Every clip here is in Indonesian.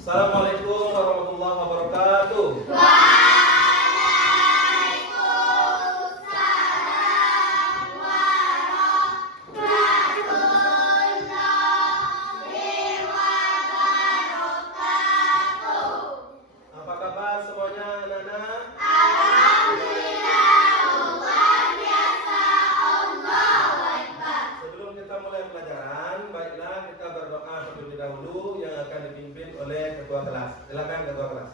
Assalamualaikum warahmatullahi wabarakatuh. Apa kabar semuanya anak-anak? Sebelum kita mulai pelajaran, baiklah kita berdoa terlebih dahulu yang akan dipimpin oleh ketua kelas. Silakan ketua kelas.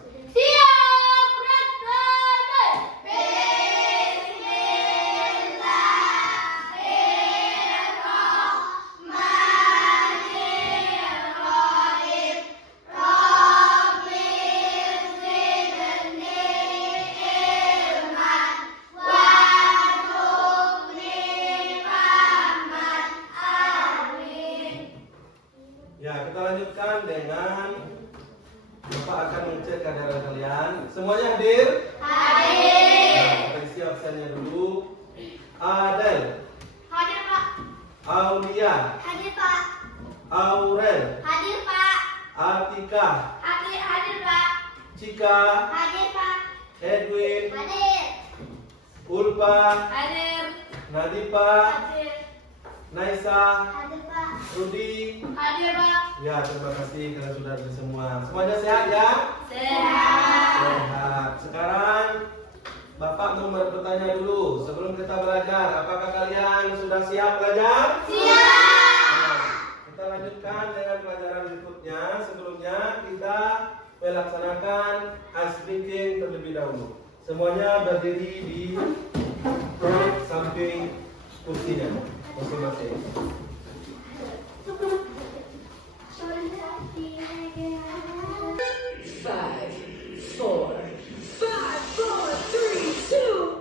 Ya, kita lanjutkan dengan Bapak akan mengecek kehadiran kalian. Semuanya hadir? Hadir. Nah, kita isi absennya dulu. Adel. Hadir, Pak. Aulia. Hadir, Pak. Aurel. Hadir, Pak. Atika. Hadir, Pak. Cika. Hadir, Pak. Edwin. Hadir. Ulfa. Hadir. Nadifa. Hadir. Naisa. Hadir, Pak. Rudi. Hadir, Pak. Ya, terima kasih kalian sudah hadir semua. Semuanya sehat ya? Sehat. Sehat. Sekarang Bapak mau bertanya dulu sebelum kita belajar. Apakah kalian sudah siap belajar? Siap. Nah, kita lanjutkan dengan pelajaran berikutnya. Sebelumnya kita melaksanakan ice breaking terlebih dahulu. Semuanya berdiri di samping kursinya masing-masing. Five, four, three, two.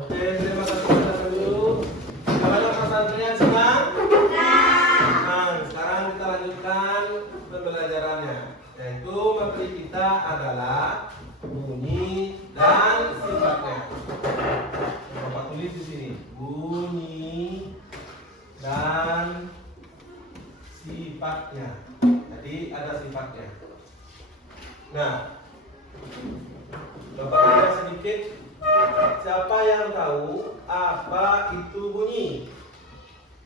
Oke, terima kasih sudah dulu. Gimana Mas Andrian, senang? Senang. Sekarang kita lanjutkan pembelajarannya. Yaitu materi kita adalah bunyi dan sifatnya. Bapak tulis di sini. Bunyi dan sifatnya. Jadi ada sifatnya. Nah, Bapak tanya sedikit. Siapa yang tahu apa itu bunyi?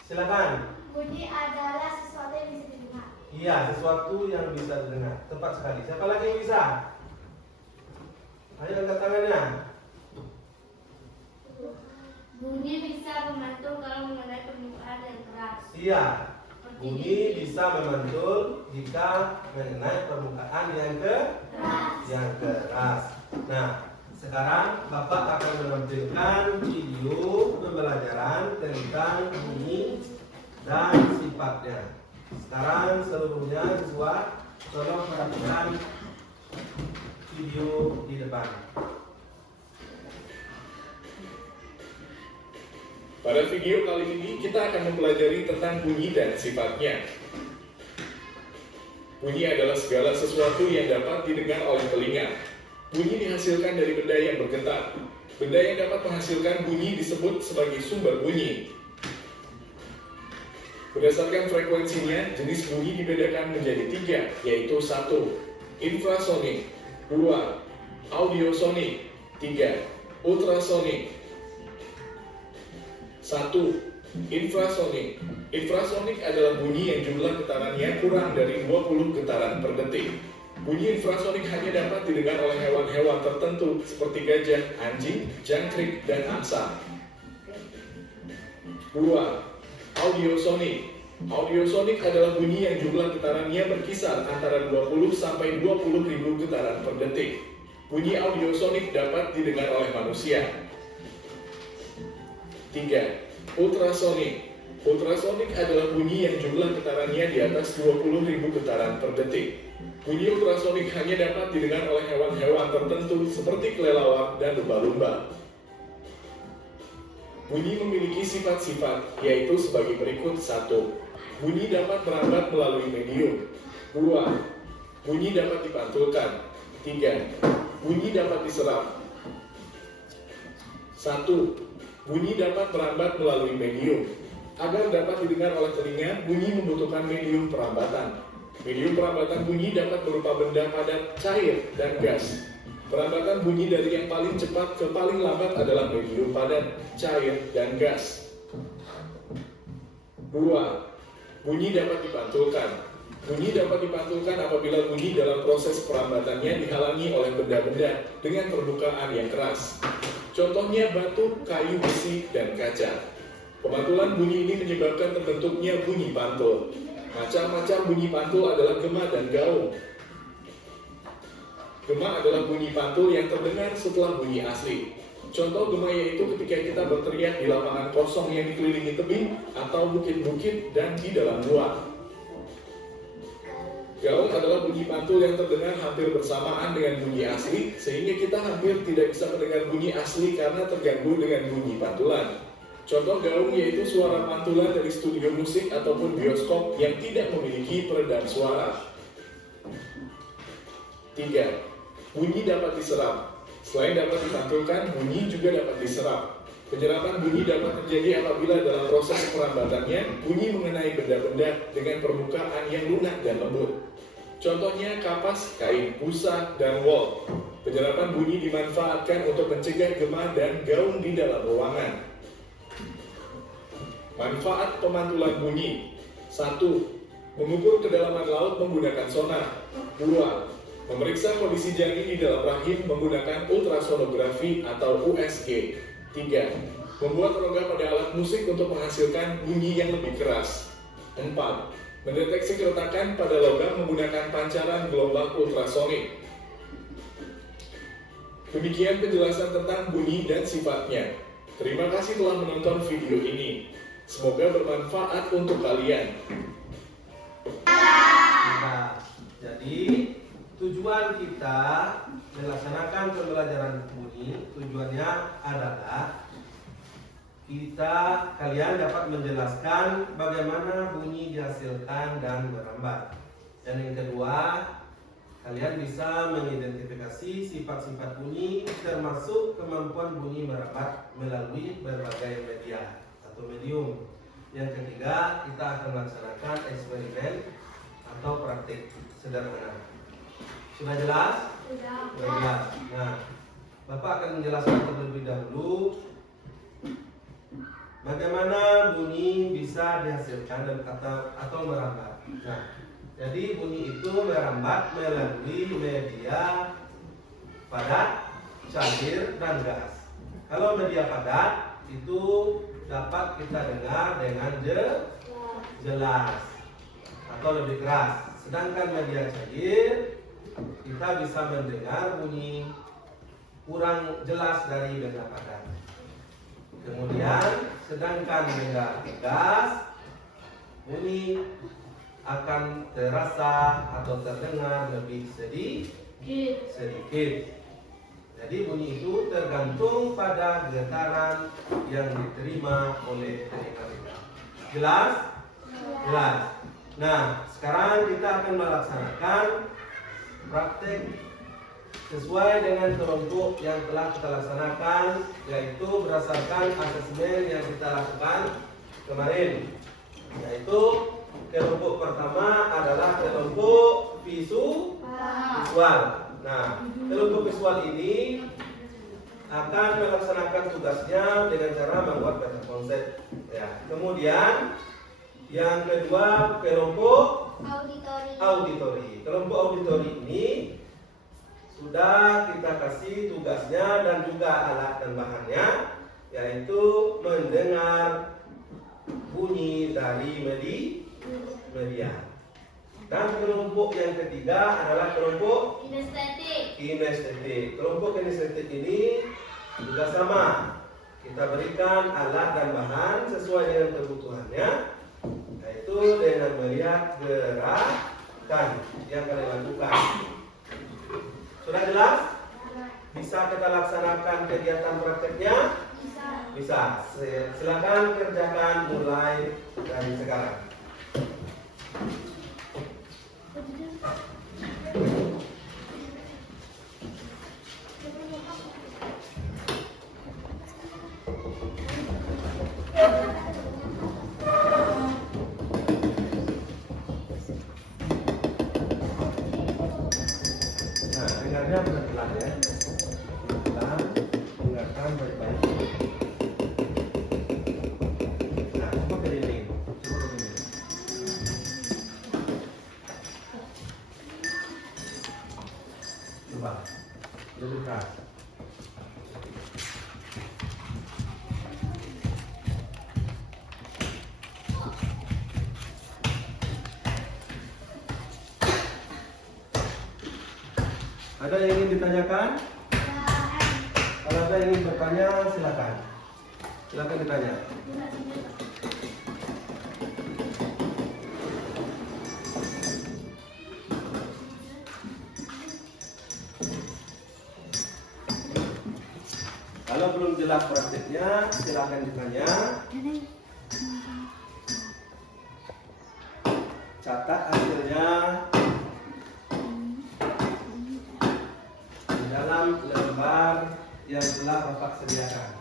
Silakan. Bunyi adalah sesuatu yang bisa didengar. Iya, sesuatu yang bisa didengar. Tepat sekali. Siapa lagi yang bisa? Ayo angkat tangannya. Bunyi bisa memantul kalau mengenai permukaan yang keras. Iya. Bunyi bisa memantul jika mengenai permukaan yang keras. Nah, sekarang Bapak akan menampilkan video pembelajaran tentang bunyi dan sifatnya. Sekarang seluruhnya siswa tolong perhatikan video di depan. Pada video kali ini kita akan mempelajari tentang bunyi dan sifatnya. Bunyi adalah segala sesuatu yang dapat didengar oleh telinga. Bunyi dihasilkan dari benda yang bergetar. Benda yang dapat menghasilkan bunyi disebut sebagai sumber bunyi. Berdasarkan frekuensinya, jenis bunyi dibedakan menjadi 3, yaitu 1. Infrasonik, 2. Audiosonik, 3. Ultrasonik. 1. Infrasonik. Infrasonik adalah bunyi yang jumlah getarannya kurang dari 20 getaran per detik. Bunyi infrasonik hanya dapat didengar oleh hewan-hewan tertentu seperti gajah, anjing, jangkrik, dan angsa. 2. Audiosonik. Audiosonik adalah bunyi yang jumlah getarannya berkisar antara 20 sampai 20 ribu getaran per detik. Bunyi audiosonik dapat didengar oleh manusia. 3. Ultrasonik. Ultrasonik adalah bunyi yang jumlah getarannya di atas 20 ribu getaran per detik. Bunyi ultrasonik hanya dapat didengar oleh hewan-hewan tertentu seperti kelelawar dan lumba-lumba. Bunyi memiliki sifat-sifat, yaitu sebagai berikut. 1. Bunyi dapat merambat melalui medium. 2. Bunyi dapat dipantulkan. 3. Bunyi dapat diserap. 1. Bunyi dapat merambat melalui medium. Agar dapat didengar oleh telinga, bunyi membutuhkan medium perambatan. Medium perambatan bunyi dapat berupa benda padat, cair, dan gas. Perambatan bunyi dari yang paling cepat ke paling lambat adalah medium padat, cair, dan gas. 2. Bunyi dapat dipantulkan. Bunyi dapat dipantulkan apabila bunyi dalam proses perambatannya dihalangi oleh benda-benda dengan permukaan yang keras. Contohnya batu, kayu, besi, dan kaca. Pemantulan bunyi ini menyebabkan terbentuknya bunyi pantul. Macam-macam bunyi pantul adalah gema dan gaung. Gema adalah bunyi pantul yang terdengar setelah bunyi asli. Contoh gema yaitu ketika kita berteriak di lapangan kosong yang dikelilingi tebing atau bukit-bukit dan di dalam gua. Gaung adalah bunyi pantul yang terdengar hampir bersamaan dengan bunyi asli, sehingga kita hampir tidak bisa mendengar bunyi asli karena terganggu dengan bunyi pantulan. Contoh gaung yaitu suara pantulan dari studio musik ataupun bioskop yang tidak memiliki peredam suara. 3. Bunyi dapat diserap. Selain dapat dipantulkan, bunyi juga dapat diserap. Penyerapan bunyi dapat terjadi apabila dalam proses perambatannya, bunyi mengenai benda-benda dengan permukaan yang lunak dan lembut. Contohnya kapas, kain, busa, dan wol. Penyerapan bunyi dimanfaatkan untuk mencegah gema dan gaung di dalam ruangan. Manfaat pemantulan bunyi. 1. Mengukur kedalaman laut menggunakan sonar. 2. Memeriksa kondisi janin di dalam rahim menggunakan ultrasonografi atau USG. 3. Membuat rongga pada alat musik untuk menghasilkan bunyi yang lebih keras. 4. Mendeteksi keretakan pada logam menggunakan pancaran gelombang ultrasonik. Demikian penjelasan tentang bunyi dan sifatnya. Terima kasih telah menonton video ini. Semoga bermanfaat untuk kalian. Nah, jadi tujuan kita melaksanakan pembelajaran bunyi, tujuannya adalah kalian dapat menjelaskan bagaimana bunyi dihasilkan dan merambat. Dan yang kedua, kalian bisa mengidentifikasi sifat-sifat bunyi termasuk kemampuan bunyi merambat melalui berbagai media atau medium. Yang ketiga, kita akan melaksanakan eksperimen atau praktik sederhana. Sudah jelas? Sudah. Sudah jelas. Nah, Bapak akan menjelaskan terlebih dahulu bagaimana bunyi bisa dihasilkan dan atau merambat. Nah, jadi bunyi itu merambat melalui media padat, cair, dan gas. Kalau media padat itu dapat kita dengar dengan jelas atau lebih keras. Sedangkan media cair kita bisa mendengar bunyi kurang jelas dari media padat. Kemudian sedangkan media gas bunyi akan terasa atau terdengar lebih sedikit. Jadi bunyi itu tergantung pada getaran yang diterima oleh telinga kita. Jelas? Jelas. Nah, sekarang kita akan melaksanakan praktek sesuai dengan kelompok yang telah kita laksanakan, yaitu berdasarkan asesmen yang kita lakukan kemarin. Yaitu kelompok pertama adalah kelompok visual. Nah, kelompok visual ini akan melaksanakan tugasnya dengan cara membuat peta konsep. Ya. Kemudian yang kedua kelompok auditori. Kelompok auditori ini sudah kita kasih tugasnya dan juga alat dan bahannya, yaitu mendengar bunyi dari media. Dan kelompok yang ketiga adalah kelompok kinestetik. Kelompok kinestetik ini juga sama. Kita berikan alat dan bahan sesuai dengan kebutuhannya, yaitu dengan melihat gerakan yang kalian lakukan. Sudah jelas? Bisa kita laksanakan kegiatan prakteknya? Bisa. Silakan kerjakan mulai dari sekarang. Nah, dengarnya pelan-pelan ya. Pelan, dengarkan baik-baik. Nah, coba keliling. Coba, lebih keras. Ada yang ingin ditanyakan? Kalau ada yang ingin bertanya, silakan. Silakan ditanya. Kalau belum jelas praktiknya, silakan ditanya. Catat hasilnya di dalam lembar yang telah Bapak sediakan.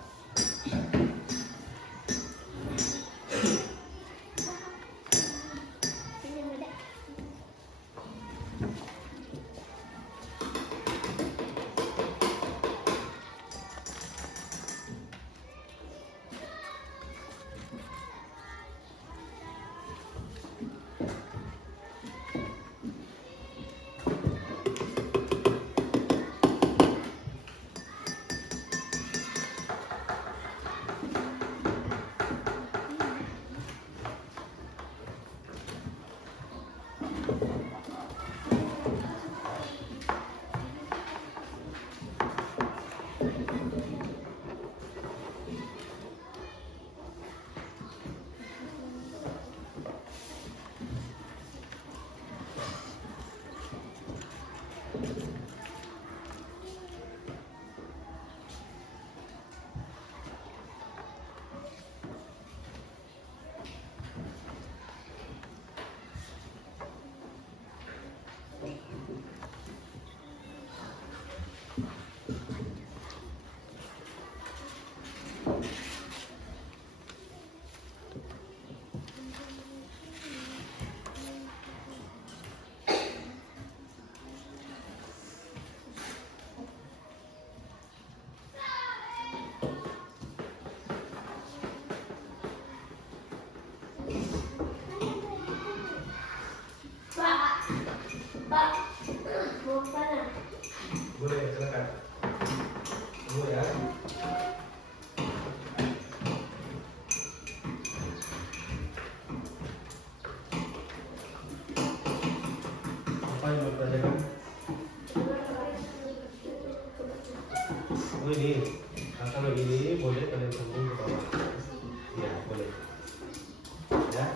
Pak, mau ke mana? Boleh, silakan. Tunggu ya. Apa yang mau ditanyakan? Oh ini, nah, kalau ini boleh kalian sambung ke bawah. Ya, boleh. Ya.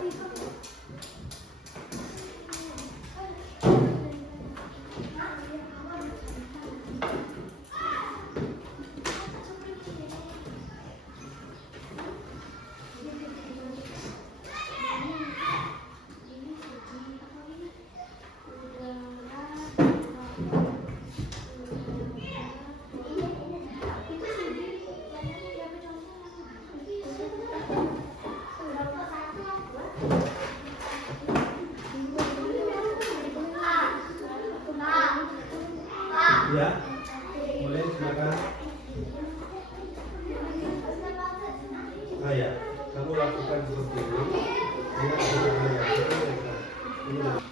Ya, boleh silakan. Ya, kamu lakukan seperti ini. Ini.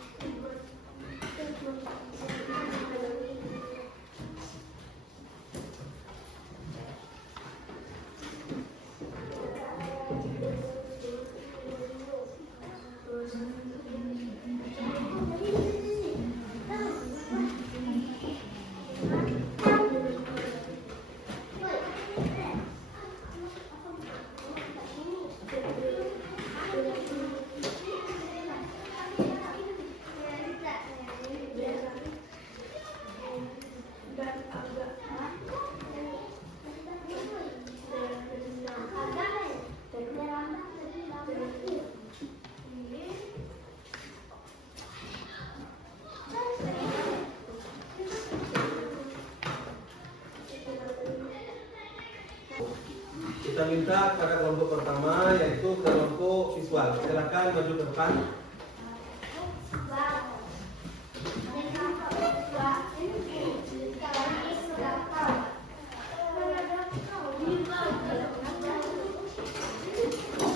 Kita minta pada kelompok pertama yaitu kelompok visual. Silakan maju ke depan.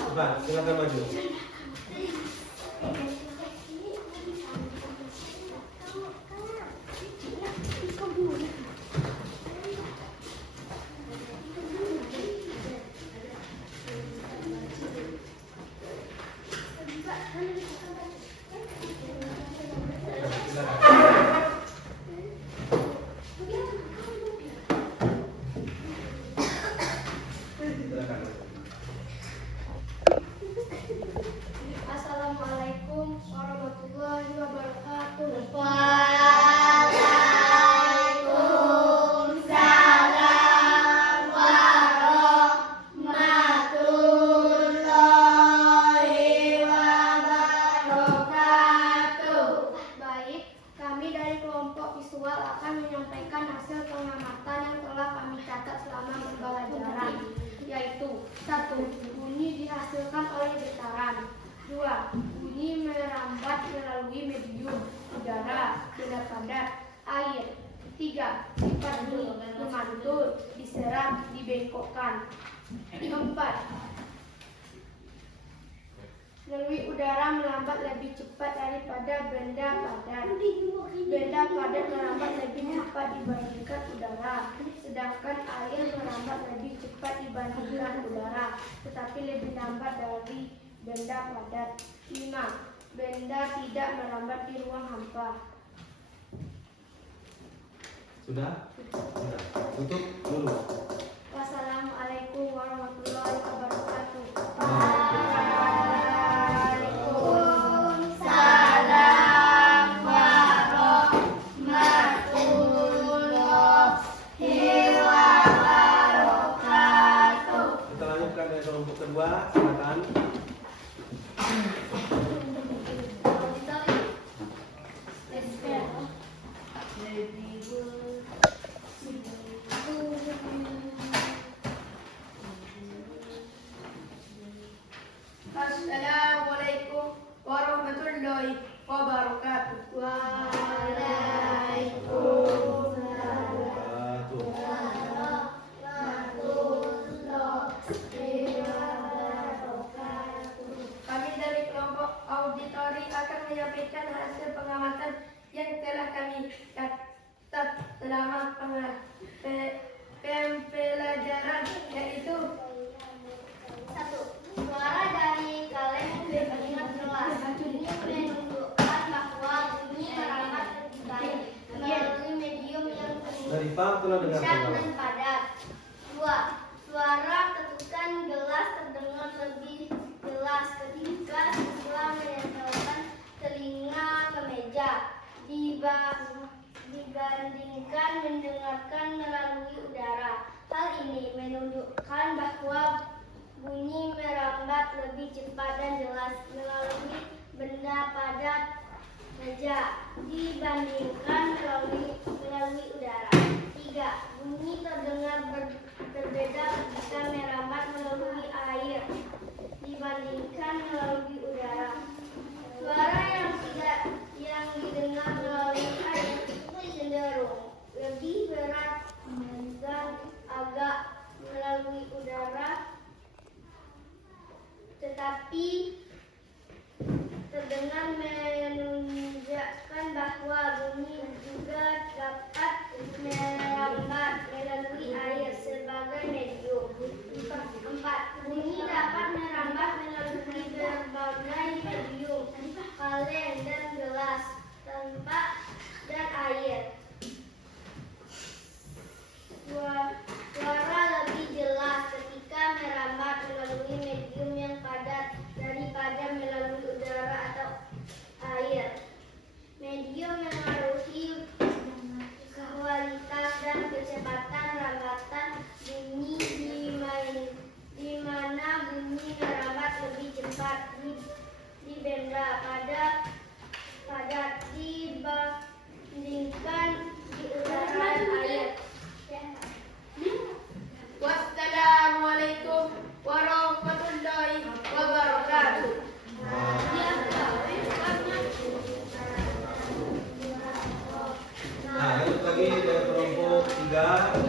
Cepat, silakan maju. Assalamualaikum warahmatullahi wabarakatuh. Waalaikumsalam warahmatullahi wabarakatuh. Baik, kami dari kelompok visual akan menyampaikan hasil pengamatan yang telah kami catat selama pembelajaran, yaitu 1. Bunyi dihasilkan oleh getaran. 2. Bunyi merambat melalui medium udara, benda padat, air. 3. Sifat bunyi memantul, diserap, dibengkokkan. 4. Melalui udara melambat lebih cepat daripada benda padat. Benda padat melambat lebih cepat dibandingkan udara, sedangkan air melambat lebih cepat dibandingkan udara, tetapi lebih lambat dari benda padat. 5. Benda tidak melambat di ruang hampa. Sudah? Sudah. Tutup dulu. Wassalamualaikum warahmatullahi wabarakatuh. Waalaikumsalam warahmatullahi wabarakatuh. Kita lanjutkan dari kelompok kedua. Silakan. Happy birthday to you. dicatat selama pembelajaran, yaitu 1. Suara dari kaleng terdengar jelas. Ini menunjukkan bahwa bunyi merambat lebih baik melalui medium yang Dari Pak telah dengar kencang dan padat. 2. Suara ketukan gelas terdengar lebih jelas ketika siswa menempelkan telinga ke meja dibandingkan mendengarkan melalui udara. Hal ini menunjukkan bahwa bunyi merambat lebih cepat dan jelas melalui benda padat meja dibandingkan melalui udara. 3. Bunyi terdengar berbeda ketika merambat melalui air dibandingkan melalui udara. Suara yang didengar melalui air cenderung lebih berat dan agak melalui udara, tetapi terdengar menunjukkan bahwa bunyi juga dapat merambat melalui air sebagai medium. 4. Bunyi dapat merambat melalui berbagai medium, kaleng dan gelas, tempat dan air. Suara lebih jelas ketika merambat melalui medium yang padat daripada melalui udara atau air. Medium mengaruhi kualitas dan kecepatan rambatan bunyi, di mana bunyi merambat lebih cepat di benda padat dibandingkan di udara dan air. Wassalamualaikum warahmatullahi wabarakatuh. Nah, lanjut lagi dari kelompok 3.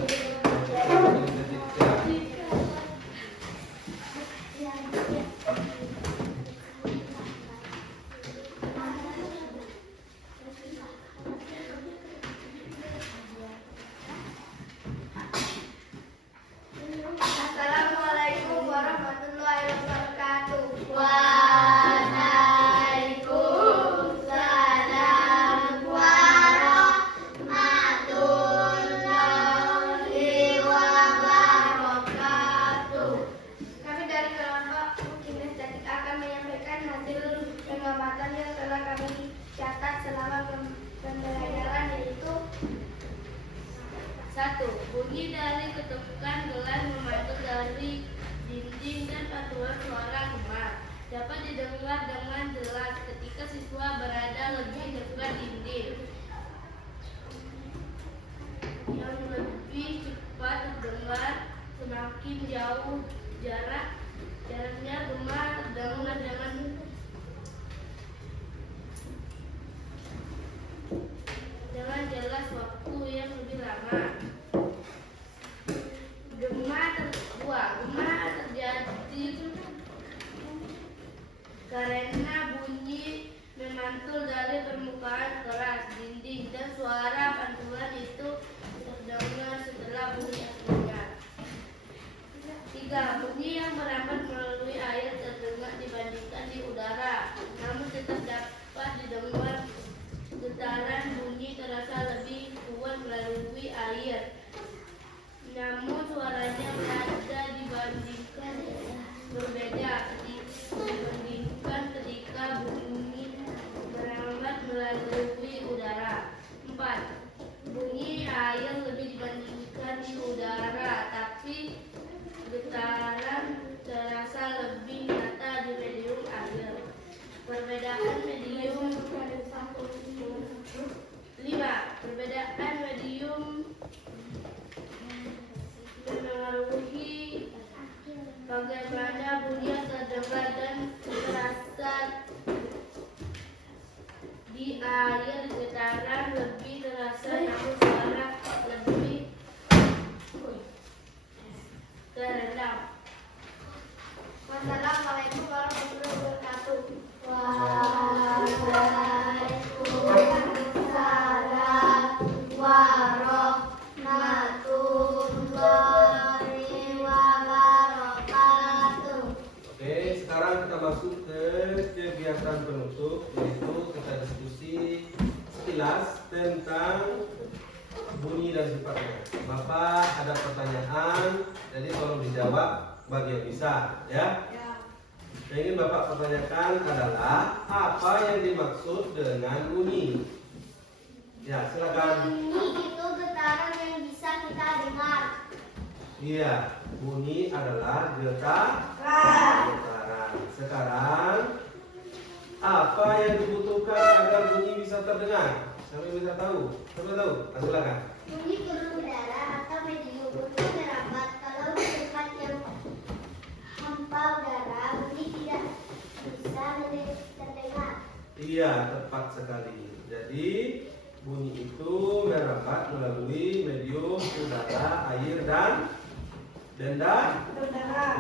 Assalamualaikum warahmatullahi wabarakatuh. Waalaikumsalam warahmatullahi wabarakatuh. Kami dari kelompok kinestetik akan menyampaikan hasil pengamatan yang telah kami catat selama pembelajaran, yaitu 1. Bunyi dari ketukan gelas memantul dari dinding dan pantulan suara gemar dapat didengar dengan jelas ketika siswa berada lebih dekat dinding. Yang lebih cepat terdengar semakin jauh jaraknya gemar terdengar dengan jelas waktu yang lebih lama. Gemar terjadi karena bunyi memantul dari permukaan keras dinding dan suara pantulan itu terdengar setelah bunyi aslinya. 3. Bunyi yang merambat melalui air terdengar dibandingkan di udara, namun tetap dapat didengar. Getaran bunyi terasa lebih kuat melalui air, namun suaranya dibandingkan berbeda dibandingkan ketika bunyi merambat melalui udara. 4. Bunyi air lebih dibandingkan di udara, tapi getaran terasa lebih nyata di medium air. Perbedaan medium 5. Perbedaan medium mengaruhi bagaimana bunyi terdengar dan terasa di air. Getaran lebih terasa namun suara lebih teredam. Wassalamualaikum warahmatullahi wabarakatuh. Waalaikumsalam tentang bunyi dan sifatnya. Bapak ada pertanyaan, jadi tolong dijawab bagi yang bisa, ya. Yang ingin Bapak pertanyakan adalah apa yang dimaksud dengan bunyi? Ya, silakan. Bunyi itu getaran yang bisa kita dengar. Iya, bunyi adalah getaran. Sekarang, apa yang dibutuhkan agar bunyi bisa terdengar? Siapa bisa tahu? Siapa tahu? Silakan. Bunyi perlu udara atau medium untuk merambat. Kalau di tempat yang hampa udara, bunyi tidak bisa terdengar. Iya, tepat sekali. Jadi, bunyi itu merambat melalui medium udara, air, dan benda berat.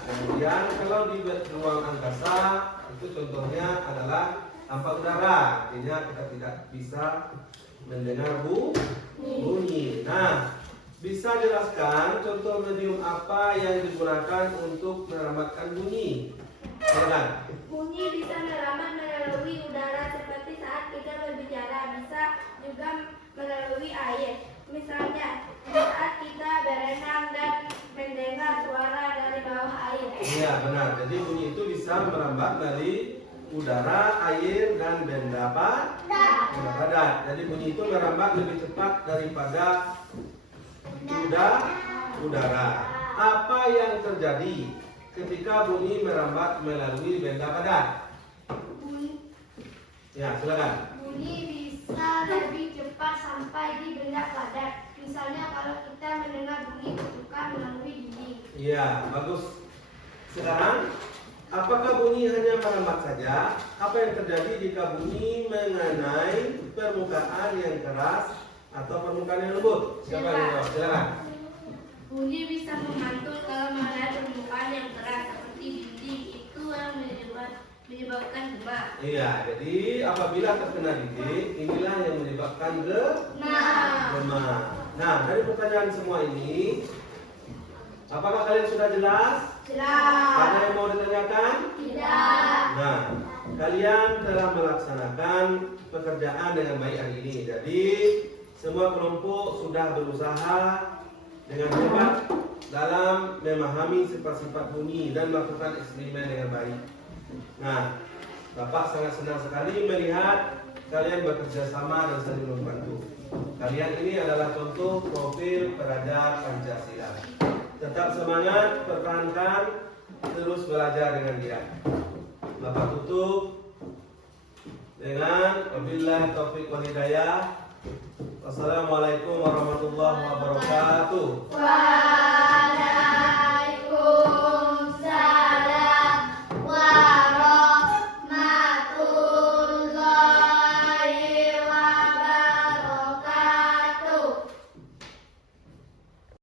Kemudian kalau di ruang angkasa itu contohnya adalah tanpa udara, artinya kita tidak bisa mendengar bunyi. Nah, bisa jelaskan contoh medium apa yang digunakan untuk merambatkan bunyi? Silakan. Bunyi bisa merambat melalui udara seperti saat kita berbicara, bisa juga melalui air. Misalnya, saat kita berenang dan mendengar suara dari bawah air. Iya, benar. Jadi bunyi itu bisa merambat dari udara, air, dan benda padat. Jadi bunyi itu merambat lebih cepat daripada udara. Apa yang terjadi ketika bunyi merambat melalui benda padat? Ya, silakan. Bunyi bisa lebih cepat sampai di benda padat. Misalnya kalau kita mendengar bunyi ketukan melalui dinding. Iya, bagus. Sekarang, apakah bunyi hanya merambat saja? Apa yang terjadi jika bunyi mengenai permukaan yang keras atau permukaan yang lembut? Siapa yang jawab? Silakan. Bunyi bisa memantul kalau mengenai permukaan yang keras seperti dinding, itu yang menyebabkan gema. Iya, jadi apabila terkena dinding, inilah yang menyebabkan gema. Nah, dari pertanyaan semua ini, apakah kalian sudah jelas? Jelas. Ada yang mau ditanyakan? Tidak. Nah, kalian telah melaksanakan pekerjaan dengan baik hari ini. Jadi, semua kelompok sudah berusaha dengan hebat dalam memahami sifat-sifat bunyi dan melakukan eksperimen dengan baik. Nah, Bapak sangat senang sekali melihat kalian bekerja sama dan saling membantu. Kalian ini adalah contoh profil pelajar Pancasila. Tetap semangat, pertahankan, terus belajar dengan dia. Bapak tutup dengan wabillahi taufiq wal hidayah. Wassalamualaikum warahmatullahi wabarakatuh.